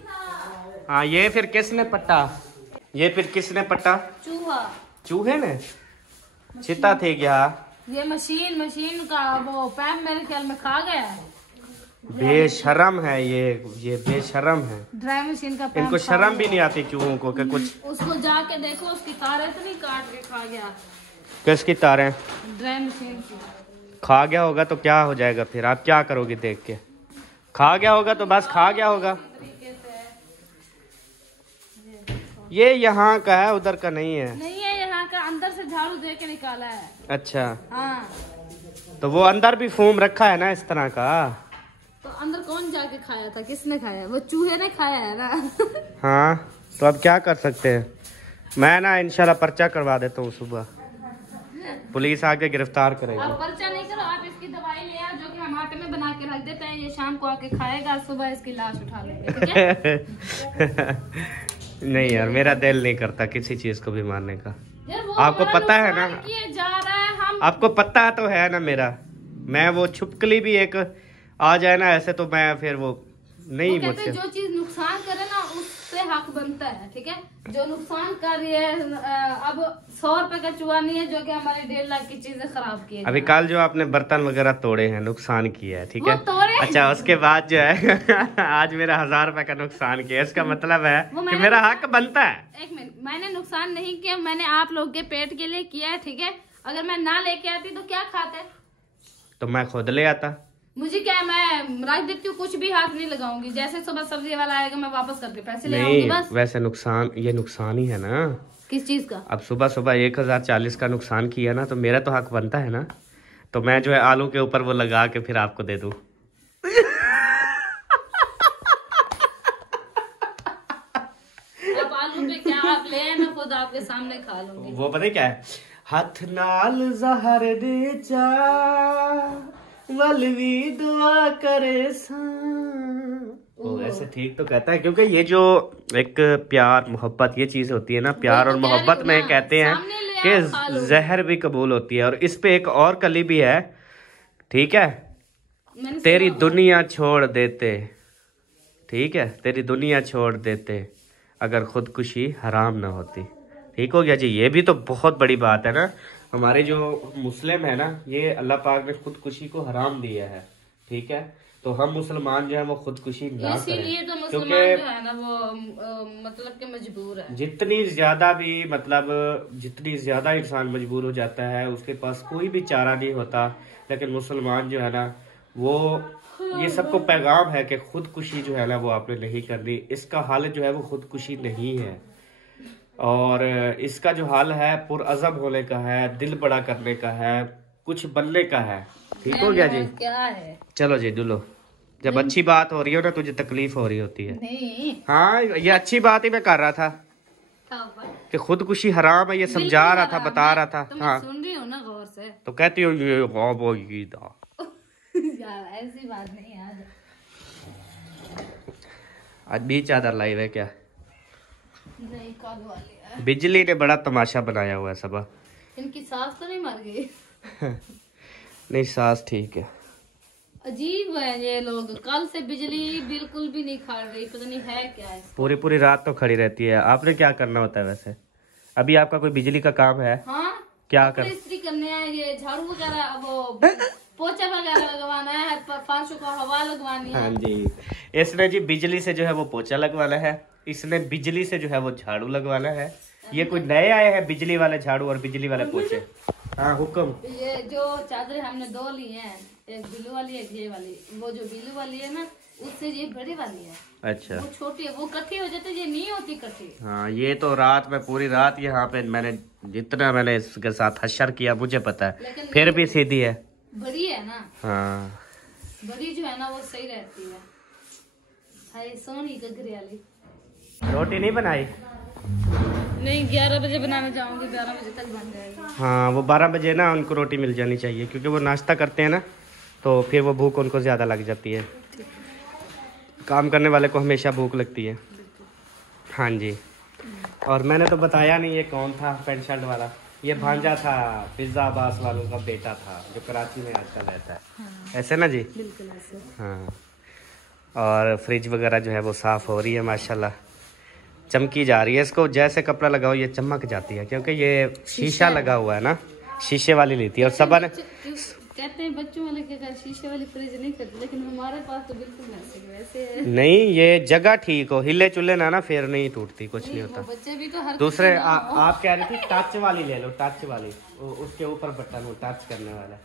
हाँ ये फिर किसने पट्टा? ये फिर किसने पट्टा? चूहे ने। चिता थे क्या? ये मशीन का वो पैप मेरे ख्याल में खा गया है। बेशरम है ये बेशरम है। ड्राई मशीन का पैप। इनको शर्म भी नहीं आती चूहों को कि कुछ। उसको जाके देखो, उसकी तारें तो नहीं काट के खा गया। किसकी तारें? ड्राई मशीन की। खा गया होगा तो क्या हो जाएगा फिर? आप क्या करोगे देख के? खा गया होगा तो बस खा गया होगा। ये यहाँ का है, उधर का नहीं है। नहीं है, यहाँ का अंदर से झाड़ू दे के निकाला है। अच्छा हाँ। तो वो अंदर भी फोम रखा है ना इस तरह का? तो अंदर कौन जाके खाया था? किसने खाया? वो चूहे ने खाया है ना। हाँ तो अब क्या कर सकते हैं? मैं ना इंशाल्लाह पर्चा करवा देता हूँ, सुबह पुलिस आके गिरफ्तार करेगी। आप पर्चा नहीं करो, आप इसकी दवाई ले आओ, जो कि हम आटे में बना के रख देते हैं। ये शाम को आके खाएगा, सुबह इसकी लाश उठा लेंगे, ठीक है? नहीं यार, मेरा दिल नहीं करता किसी चीज को भी मारने का। यार वो आपको हमारा पता है ना, नुकसान किए जा रहा है, हम आपको पता तो है ना मेरा, मैं वो छुपकली भी एक आ जाए ना ऐसे तो मैं फिर वो नहीं वो कहते मुझसे। हैं जो चीज नुकसान करे ना उससे हक बनता है, ठीक है। जो नुकसान कर रही है, अब 100 रुपए का चूहा नहीं है जो कि हमारी 1.5 लाख की चीजें खराब की है। अभी कल जो आपने बर्तन वगैरह तोड़े हैं, नुकसान किया है, ठीक वो है। तोड़े? अच्छा, उसके बाद जो है आज मेरा 1000 रुपए का नुकसान किया, इसका मतलब है वो कि मैंने मेरा हक बनता है। एक मिनट, मैंने नुकसान नहीं किया, मैंने आप लोग के पेट के लिए किया है, ठीक है। अगर मैं ना लेके आती तो क्या खाते? तो मैं खुद ले आता। मुझे क्या है, मैं रख देती हूँ, कुछ भी हाथ नहीं लगाऊंगी। जैसे सुबह सब्जी वाला आएगा मैं वापस करके पैसे ले आऊंगी नहीं, बस। वैसे नुकसान, ये नुकसान ही है ना। किस चीज का? अब सुबह सुबह 1040 का नुकसान किया ना, तो मेरा तो हक बनता है ना। तो मैं जो है आलू के ऊपर वो लगा के फिर आपको दे दूं। अब आलू पे क्या, आप ले आए, मैं खुद आपके सामने खा लूंगी। वो पता है क्या है, हथ नाल जहर दे जा वलवी दुआ करे सा। वो ऐसे ठीक तो कहता है, क्योंकि ये जो एक प्यार मोहब्बत ये चीज होती है ना, प्यार और मोहब्बत में कहते हैं सामने ले आओ, खा कि लो। जहर भी कबूल होती है। और इस पे एक और कली भी है, ठीक है। मैंने तेरी सुना। दुनिया छोड़ देते, ठीक है, तेरी दुनिया छोड़ देते अगर खुदकुशी हराम ना होती। ठीक हो गया जी। ये भी तो बहुत बड़ी बात है ना, हमारे जो मुस्लिम है ना, ये अल्लाह पाक ने खुदकुशी को हराम दिया है, ठीक है। तो हम मुसलमान जो है वो खुदकुशी ना इसीलिए तो करें, मुसलमान क्योंकि जो है ना वो मतलब के मजबूर है। जितनी ज्यादा भी मतलब जितनी ज्यादा इंसान मजबूर हो जाता है उसके पास कोई भी चारा नहीं होता। लेकिन मुसलमान जो है ना, वो ये सबको पैगाम है कि खुदकुशी जो है ना वो आपने नहीं करनी। इसका हल जो है वो खुदकुशी नहीं है, और इसका जो हल है पुरअज़म होने का है, दिल बड़ा करने का है, कुछ बनने का है। ठीक हो गया जी। क्या है? चलो जी दुलो, जब अच्छी बात हो रही हो ना तुझे तकलीफ हो रही होती है। नहीं, हाँ, ये अच्छी बात ही मैं कर रहा था कि खुदकुशी हराम है, ये समझा रहा था, बता रहा था। तो मैं हाँ, सुन रही हूँ ना गौर से। तो कहती हो ये वो ये दा। यार ऐसी बात नहीं है। आज भी चादर लाई है क्या? नहीं, कल वाली है। बिजली ने बड़ा तमाशा बनाया हुआ है सबा। इनकी सास तो नहीं मर गई? नहीं, सास ठीक है। अजीब है ये लोग, कल से बिजली बिल्कुल भी नहीं खा रही, पता नहीं है क्या है। पूरी पूरी रात तो खड़ी रहती है। आपने क्या करना होता है वैसे? अभी आपका कोई बिजली का काम है? हाँ, क्या कपड़े कर? इस्त्री करने हैं, ये झाड़ू वगैरह, वो पोछा वगैरह लगवाना है, फर्श को हवा लगवानी है। हाँ जी, इसने जी बिजली से जो है वो पोछा लगवाना है, इसने बिजली से जो है वो झाड़ू लगवाना है। ये कोई नए आए हैं बिजली वाले झाड़ू और बिजली वाले पोछे। हाँ हुक्म। ये जो चादरें हमने 2 ली हैं, एक बिल्लू वाली एक ये वाली। वो जो बिल्लू वाली है ना, उससे ये बड़ी वाली है, अच्छा, वो छोटी है, वो इकट्ठी हो जाती है, ये नहीं होती इकट्ठी। हाँ, ये तो रात में पूरी रात यहाँ पे मैंने जितना मैंने इसके साथ हशर किया मुझे पता है, लेकिन फिर भी सीधी है। बड़ी है ना, हाँ, बड़ी जो है ना वो सही रहती है। हाय सोनी गगरे वाली। रोटी नहीं बनाई? नहीं, 11 बजे बनाने जाऊंगी, 12 बजे तक बन जाएगी। हाँ, वो 12 बजे ना उनको रोटी मिल जानी चाहिए, क्योंकि वो नाश्ता करते हैं ना, तो फिर वो भूख उनको ज़्यादा लग जाती है। काम करने वाले को हमेशा भूख लगती है। हाँ जी। और मैंने तो बताया नहीं ये कौन था पैंट शर्ट वाला। ये भांजा था, पिज्ज़ा अब्बास वालों का बेटा था, जो कराची में आजकल रहता है। हाँ, ऐसे ना जी? बिल्कुल ऐसे। हाँ, और फ्रिज वगैरह जो है वो साफ़ हो रही है माशाल्लाह, चमकी जा रही है। इसको जैसे कपड़ा लगाओ ये चमक जाती है, क्योंकि ये शीशा लगा हुआ है ना, शीशे वाली ली थी। और सबा ने कहते हैं बच्चों वाले के घर शीशे वाली फ्रिज नहीं करते, लेकिन हमारे पास तो बिल्कुल वैसे है। नहीं, ये जगह ठीक हो, हिले चुल्ले ना फिर नहीं टूटती, कुछ नहीं होता। बच्चे भी तो हर दूसरे आप कह रहे थे टच वाली ले लो, टच वाली, उसके ऊपर बटन हो टच करने वाला,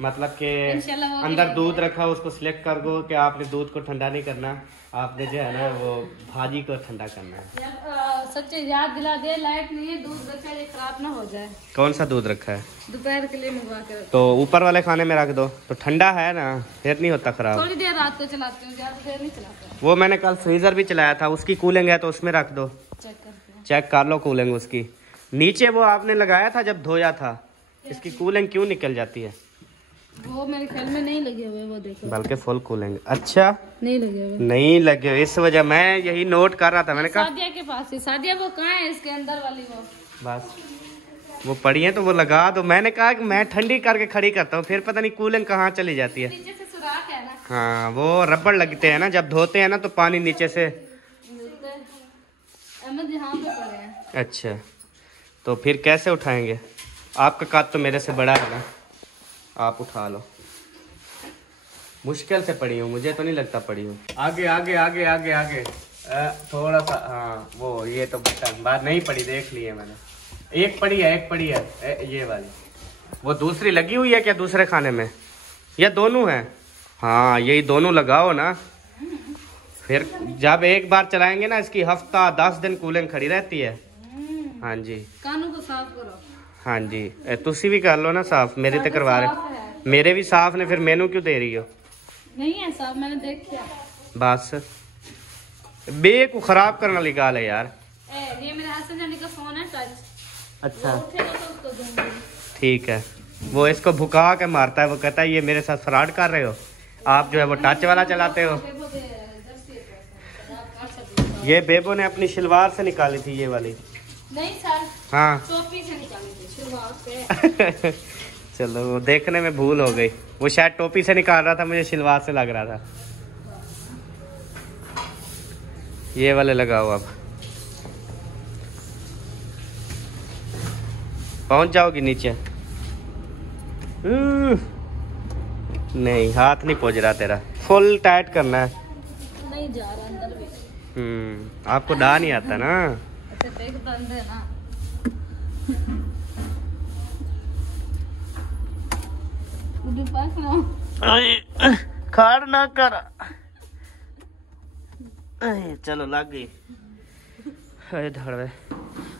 मतलब कि इंशाल्लाह वो अंदर दूध रखा, उसको सिलेक्ट कर दो कि आपने दूध को ठंडा नहीं करना, आपने जो है ना वो भाजी को ठंडा करना है। यार सच्चे याद दिला दे, लाइट नहीं है, दूध रखा है, ये खराब ना हो जाए। कौन सा दूध रखा है? दोपहर के लिए मंगवा कर। तो ऊपर वाले खाने में रख दो, तो ठंडा है ना, फिर नहीं होता खराब। थोड़ी देर रात को चलाती हूँ, ज्यादा देर नहीं चलाता। वो मैंने कल फ्रीजर भी चलाया था, उसकी कूलिंग है तो उसमें रख दो, चेक करते हैं। चेक कर लो कूलिंग उसकी। नीचे वो आपने लगाया था जब धोया था, इसकी कूलिंग क्यों निकल जाती है? वो मेरे ख्याल में नहीं लगे हुए, वो देखो बल्कि फुल कूलिंग। अच्छा नहीं लगे हुए, नहीं लगे हुए, इस वजह मैं यही नोट कर रहा था। मैंने कहा सादिया के पास ही, सादिया वो कहाँ है इसके अंदर वाली वो? बस वो पड़ी है तो वो लगा दो। मैंने कहा कि मैं ठंडी करके खड़ी करता हूँ, फिर पता नहीं कूलिंग कहाँ चली जाती है। नीचे से सुराख है ना। हाँ वो रबड़ लगते हैं ना, जब धोते हैं ना तो पानी नीचे से। अहमद यहाँ पे पड़े हैं। अच्छा तो फिर कैसे उठाएंगे? आपका काट तो मेरे से बड़ा है ना, आप उठा लो। मुश्किल से पड़ी हूँ, मुझे तो नहीं लगता पड़ी हूँ। आगे आगे आगे आगे आगे थोड़ा सा। हाँ वो ये तो बटन बात नहीं पड़ी, देख ली है मैंने। एक पड़ी है, एक पड़ी है ये वाली। वो दूसरी लगी हुई है क्या दूसरे खाने में, या दोनों हैं? हाँ यही दोनों लगाओ ना, फिर जब एक बार चलाएंगे ना इसकी हफ्ता 10 दिन कूलिंग खड़ी रहती है। हाँ जी कानों को साफ करो। हाँ जी तुसी भी कर लो ना साफ, मेरे तो करवा रहे। मेरे भी साफ ने, फिर मैनू क्यों दे रही हो? नहीं है साफ, मैंने देख लिया। बस बे को खराब करने वाली गाल है यार। ये मेरे हसन जानी का फोन है टच। अच्छा उठेगा तो उसको दूंगी। ठीक है। वो इसको भुका के मारता है, वो कहता है ये मेरे साथ फ्रॉड कर रहे हो आप, जो है वो टच वाला चलाते हो। ये बेबो ने अपनी शलवार से निकाली थी ये वाली। नहीं सर, हाँ टोपी से निकाली थी शलवार से। चलो वो देखने में भूल हो गई, वो शायद टोपी से निकाल रहा था, मुझे शलवार से लग रहा था। ये वाले लगाओ, अब पहुंच जाओगी नीचे। नहीं हाथ नहीं पहुंच रहा तेरा, फुल टाइट करना है। नहीं जा रहा अंदर भी। आपको डा नहीं आता ना। अच्छा देख बंद है ना। खाड़ ना कर। चलो लग गई। धड़वे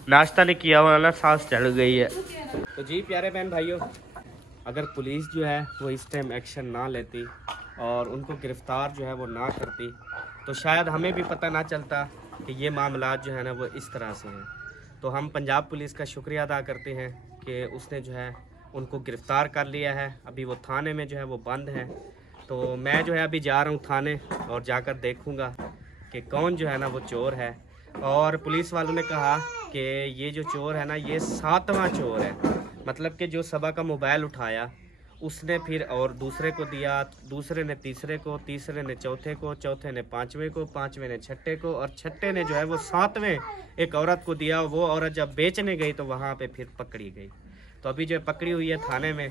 नाश्ता नहीं किया हुआ ना, सांस चढ़ गई है। तो जी प्यारे बहन भाइयों, अगर पुलिस जो है वो इस टाइम एक्शन ना लेती और उनको गिरफ्तार जो है वो ना करती, तो शायद हमें भी पता ना चलता कि ये मामला जो है ना वो इस तरह से हैं। तो हम पंजाब पुलिस का शुक्रिया अदा करते हैं कि उसने जो है उनको गिरफ़्तार कर लिया है। अभी वो थाने में जो है वो बंद है। तो मैं जो है अभी जा रहा हूँ थाने और जाकर देखूँगा कि कौन जो है ना वो चोर है। और पुलिस वालों ने कहा कि ये जो चोर है ना ये 7वां चोर है, मतलब कि जो सबा का मोबाइल उठाया उसने फिर और दूसरे को दिया, दूसरे ने तीसरे को, तीसरे ने चौथे को, चौथे ने पांचवें को, पांचवें ने छठे को, और छठे ने जो है वो 7वें एक औरत को दिया। वो औरत जब बेचने गई तो वहाँ पे फिर पकड़ी गई। तो अभी जो है पकड़ी हुई है थाने में।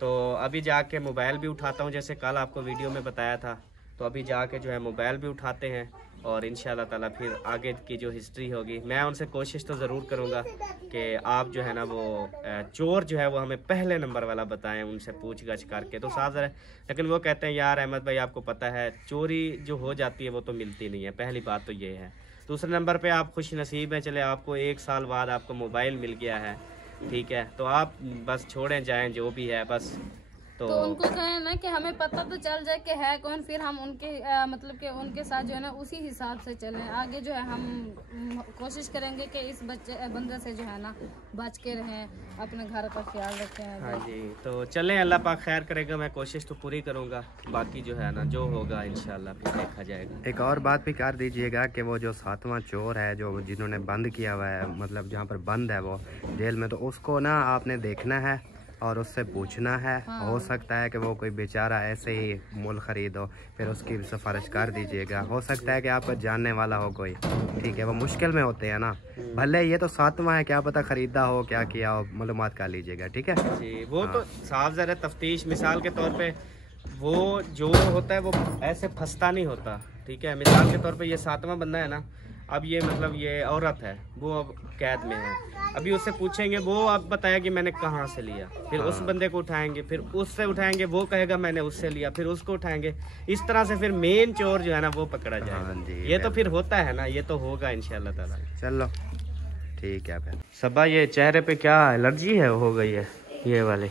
तो अभी जाके मोबाइल भी उठाता हूँ, जैसे कल आपको वीडियो में बताया था। तो अभी जाके जो है मोबाइल भी उठाते हैं और इंशाल्लाह ताला फिर आगे की जो हिस्ट्री होगी, मैं उनसे कोशिश तो ज़रूर करूँगा कि आप जो है ना वो चोर जो है वो हमें पहले नंबर वाला बताएं, उनसे पूछ गछ करके। तो साफ है, लेकिन वो कहते हैं यार अहमद भाई आपको पता है चोरी जो हो जाती है वो तो मिलती नहीं है, पहली बात तो ये है। दूसरे नंबर पे आप खुश नसीब हैं, चले आपको 1 साल बाद आपको मोबाइल मिल गया है, ठीक है, तो आप बस छोड़ें जाएं जो भी है बस। तो उनको कहें ना कि हमें पता तो चल जाए कि है कौन, फिर हम उनके मतलब कि उनके साथ जो है ना उसी हिसाब से चलें। आगे जो है हम कोशिश करेंगे कि इस बंदे से जो है ना बच के रहें, अपने घर का ख्याल रखें। हाँ जी, तो चलें, अल्लाह पाक खैर करेगा, मैं कोशिश तो पूरी करूँगा, बाकी जो है ना जो होगा इंशाल्लाह फिर देखा जाएगा। एक और बात भी कर दीजिएगा कि वो जो 7वां चोर है जो जिन्होंने बंद किया हुआ है, मतलब जहाँ पर बंद है वो जेल में, तो उसको ना आपने देखना है और उससे पूछना है। हाँ। हो सकता है कि वो कोई बेचारा ऐसे ही मूल खरीद हो, फिर उसकी सिफारिश कर दीजिएगा। हो सकता है कि आपको जानने वाला हो कोई, ठीक है, वो मुश्किल में होते हैं ना, भले ये तो 7वां है, क्या पता खरीदा हो, क्या किया हो, मालूमात कर लीजिएगा, ठीक है जी। वो हाँ। तो साफ ज़रा तफ्तीश, मिसाल के तौर पे वो जो होता है वो ऐसे फंसता नहीं होता, ठीक है। मिसाल के तौर पे ये 7वां बंदा है ना, अब ये मतलब ये औरत है, वो अब कैद में है, अभी उससे पूछेंगे, वो अब बताया कि मैंने कहाँ से लिया, फिर उस बंदे को उठाएंगे, फिर उससे उठाएंगे, वो कहेगा मैंने उससे लिया, फिर उसको उठाएंगे, इस तरह से फिर मेन चोर जो है ना वो पकड़ा जाएगा। ये तो फिर होता है ना, ये तो होगा इंशाल्लाह ताला। चलो ठीक है। फिर सबा ये चेहरे पे क्या एलर्जी है हो गई है, ये वाले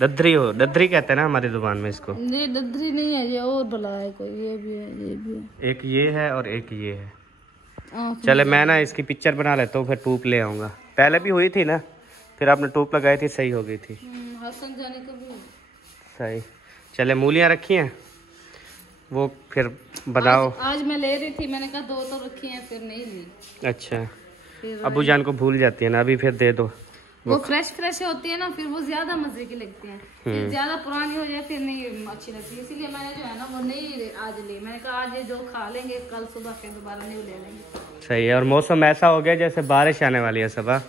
दद्री हो, दद्री कहते हैं ना हमारी जुबान में इसको। ये दद्री नहीं है, ये और भला है कोई, ये भी है, ये भी है। एक ये है और एक ये है। चले मैं ना इसकी पिक्चर बना लेता हूँ, फिर टूप ले आऊँगा। पहले भी हुई थी ना, फिर आपने टूप लगाई थी, सही हो गई थी। हसन जाने को भी सही। चले मूलियाँ रखी हैं वो फिर बताओ। आज मैं ले रही थी, मैंने कहा 2 तो रखी हैं, फिर नहीं ली। अच्छा, अबू जान को भूल जाती है ना, अभी फिर दे दो। वो फ्रेश होती है ना, फिर वो ज्यादा मजे की लगती है। फिर ज्यादा पुरानी हो जाए फिर नहीं अच्छी लगती, इसीलिए मैंने जो है ना वो नहीं आज ली। मैंने कहा आज ये जो खा लेंगे कल सुबह फिर दोबारा नहीं ले लेंगे। सही है। और मौसम ऐसा हो गया जैसे बारिश आने वाली है सुबह,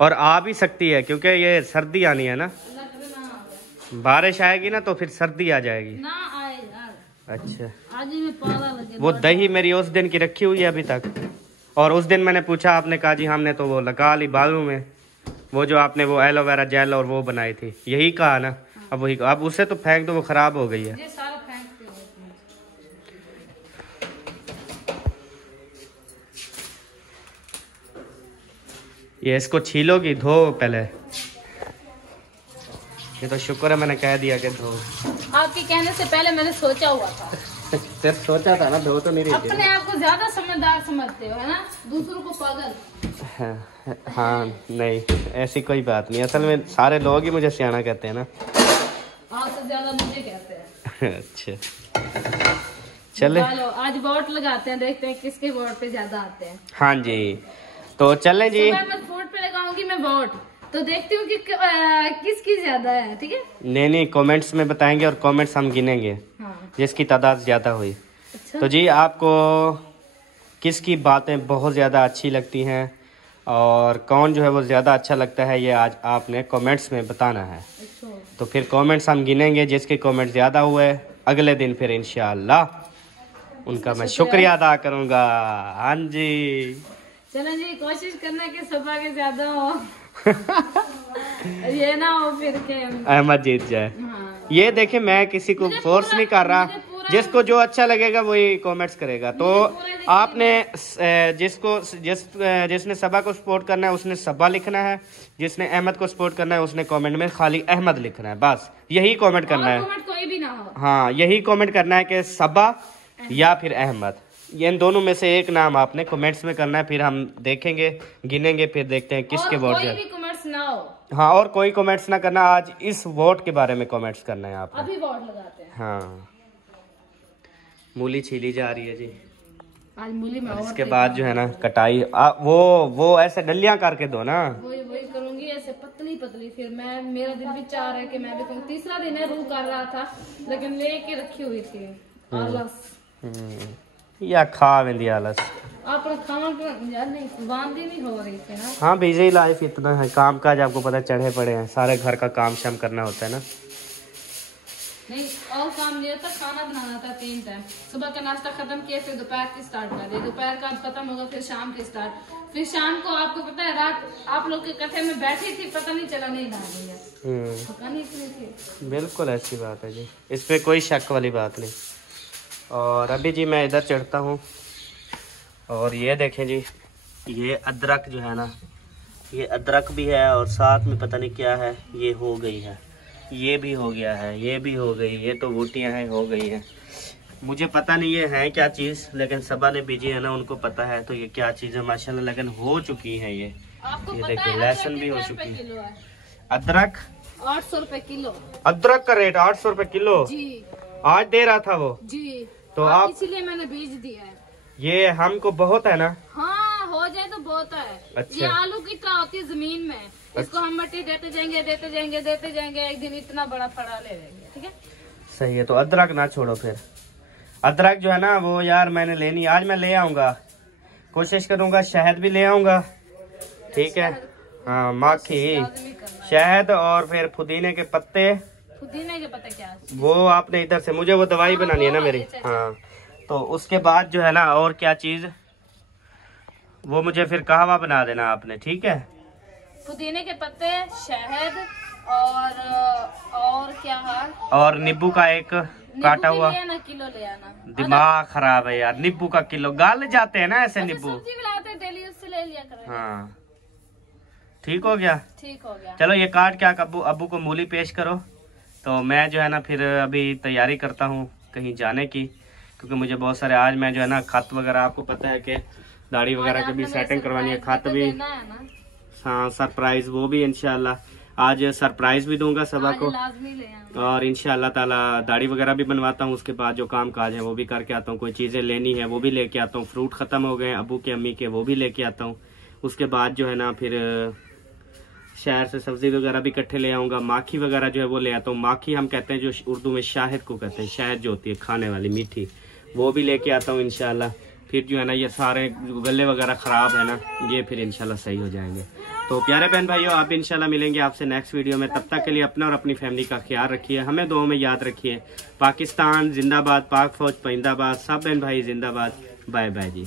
और आ भी सकती है क्योंकि ये सर्दी आनी है ना। बारिश आएगी ना तो फिर सर्दी आ जाएगी ना आए यार। अच्छा, आज ही में पाला लगे। वो दही मेरी उस दिन की रखी हुई है अभी तक, और उस दिन मैंने पूछा, आपने कहा जी हमने तो वो लगा ली बालों में, वो जो आपने वो एलोवेरा जेल और वो बनाई थी, यही कहा ना। अब वही, अब उसे तो फेंक दो, वो खराब हो गई है। ये सारा फेंक दो। ये इसको छीलोगी, धो पहले। ये तो शुक्र है मैंने कह दिया कि धो। आपके कहने से पहले मैंने सोचा हुआ था। सिर्फ सोचा था ना, धो तो नहीं रही थी। अपने आप को ज्यादा समझदार समझते हो है ना, दूसरों को पागल। हाँ नहीं, ऐसी कोई बात नहीं। असल में सारे लोग ही मुझे सियाना कहते हैं ना। आपसे ज्यादा मुझे कहते हैं। अच्छा चले, आज वोट लगाते हैं, देखते हैं किसके वोट पे ज्यादा आते हैं। हाँ जी, तो चले जी। मैं वोट पे लगाऊंगी मैं वोट, तो देखती हूँ कि किसकी ज्यादा है। ठीक है, नहीं, कमेंट्स में बताएंगे और कमेंट्स हम गिनेंगे। हाँ। जिसकी तादाद ज्यादा हुई। अच्छा। तो जी आपको किसकी बातें बहुत ज़्यादा अच्छी लगती हैं और कौन जो है वो ज़्यादा अच्छा लगता है, ये आज आपने कमेंट्स में बताना है। अच्छा। तो फिर कमेंट्स हम गिनेंगे, जिसके कमेंट ज़्यादा हुए अगले दिन फिर इंशाल्लाह उनका मैं शुक्रिया अदा करूँगा। हाँ जी, चलो जी, कोशिश करना कि सपा के ज्यादा हो। ये ना हो फिर के अहमद जीत जाए। हाँ। ये देखे, मैं किसी को फोर्स नहीं कर रहा, जिसको जो अच्छा लगेगा वही कमेंट्स करेगा। तो आपने जिसने सबा को सपोर्ट करना है उसने सबा लिखना है, जिसने अहमद को सपोर्ट करना है उसने कमेंट में खाली अहमद लिखना है, बस यही कमेंट करना है। कोई भी ना हो। हाँ, यही कमेंट करना है कि सबा या फिर अहमद, इन दोनों में से एक नाम आपने कमेंट्स में करना है। फिर हम देखेंगे, गिनेंगे, फिर देखते हैं किसके वोट कोई भी कमेंट्स ना हो। हाँ, और कोई कमेंट्स ना करना, आज इस वोट के बारे में कमेंट्स करना है आपने। अभी वोट लगाते हैं। हाँ, मूली छीली जा रही है जी। आज मूली में इसके बाद जो है ना कटाई, वो ऐसे डलियां करके दो ना। वही करूंगी, ऐसे पतली पतली। फिर मेरा दिल भी चाह रहा है कि मैं भी कहूँ। तीसरा दिन है, रू कर रहा था लेकिन लेके रखी हुई थी। आलस या खा वेंदी आलस। आप खान यार नहीं बांधी नहीं हो रही थी ना। हाँ, बिजी लाइफ इतना है, काम काज आपको पता चढ़े पड़े हैं, सारे घर का काम शाम करना होता है ना। नहीं, और काम नहीं होता, खाना बनाना था 3 टाइम। सुबह का नाश्ता खत्म किया, फिर दोपहर की स्टार्ट कर दी, दोपहर का खत्म होगा, फिर शाम की स्टार्ट। फिर शाम को आपको पता है, रात आप लोग के कट्ठे में बैठी थी, पता नहीं चला नहीं नहा लिया। पता नहीं थी। बिल्कुल ऐसी बात है जी, इस पे कोई शक वाली बात नहीं। और अभी जी मैं इधर चढ़ता हूँ, और ये देखें जी, ये अदरक जो है ना, ये अदरक भी है और साथ में पता नहीं क्या है, ये हो गई है, ये भी हो गया है, ये भी हो गई, ये तो बूटियाँ हैं हो गई हैं। मुझे पता नहीं ये है क्या चीज़, लेकिन सबा ने बीजी है ना, उनको पता है। तो ये क्या चीज़ है माशाल्लाह, लेकिन हो चुकी है ये देखिए, लहसुन भी हो चुकी है। अदरक 800 रुपए किलो। अदरक का रेट 800 रुपए किलो जी, आज दे रहा था वो जी। तो आप इसीलिए मैंने बीज दिया है। ये हमको बहुत है ना। हाँ, हो जाए तो बहुत है। अच्छा। ये आलू की तरह होती है जमीन में, इसको हम मिट्टी देते जाएंगे, एक दिन इतना बड़ा फड़ा ले लेंगे। ठीक है, सही है। तो अदरक ना छोड़ो फिर। अदरक जो है ना वो यार मैंने लेनी, आज मैं ले आऊंगा, कोशिश करूंगा, शहद भी ले आऊंगा। ठीक है, हाँ, माखी, शहद और फिर पुदीने के पत्ते। पुदीने के पत्ते क्या? वो आपने इधर से, मुझे वो दवाई बनानी है ना मेरी। हाँ, तो उसके बाद जो है ना, और क्या चीज, वो मुझे फिर कहवा बना देना आपने। ठीक है, पुदीने के पत्ते, शहद और क्या है, और नींबू का एक काटा हुआ किलो ले आना। दिमाग खराब है यार, नींबू का किलो गाल जाते हैं ना ऐसे नींबू। डेली उससे ले लिया करो। हाँ, ठीक हो गया। ठीक हो गया। चलो ये काट के अब्बू को मूली पेश करो। तो मैं जो है ना फिर अभी तैयारी करता हूँ कहीं जाने की, क्योंकि मुझे बहुत सारे आज मैं जो है ना खत वगैरह, आपको पता है कि दाढ़ी वगैरह की भी सेटिंग करवानी है, खत भी। हाँ, सरप्राइज वो भी इंशाल्लाह। आज सरप्राइज भी दूंगा सबा को, लाजमी ले आऊंगा। और इंशाल्लाह ताला दाढ़ी वगैरह भी बनवाता हूँ। उसके बाद जो काम काज है वो भी करके आता हूँ, कोई चीज़ें लेनी है वो भी लेके आता हूँ। फ्रूट ख़त्म हो गए अबू के अम्मी के, वो भी लेके आता हूँ। उसके बाद जो है ना फिर शहर से सब्जी वगैरह भी इकट्ठे ले आऊँगा। माखी वगैरह जो है वो ले आता हूँ। माखी हम कहते हैं जो उर्दू में शाहिद को कहते हैं, शहद जो होती है खाने वाली मीठी, वो भी लेके आता हूँ इंशाल्लाह। फिर जो है ना ये सारे गले वगैरह ख़राब है ना, ये फिर इंशाल्लाह सही हो जाएंगे। तो प्यारे बहन भाइयों, आप इंशाल्लाह मिलेंगे आपसे नेक्स्ट वीडियो में। तब तक के लिए अपना और अपनी फैमिली का ख्याल रखिए, हमें दुआओं में याद रखिए। पाकिस्तान जिंदाबाद, पाक फौज जिंदाबाद, सब बहन भाई जिंदाबाद। बाय बाय जी।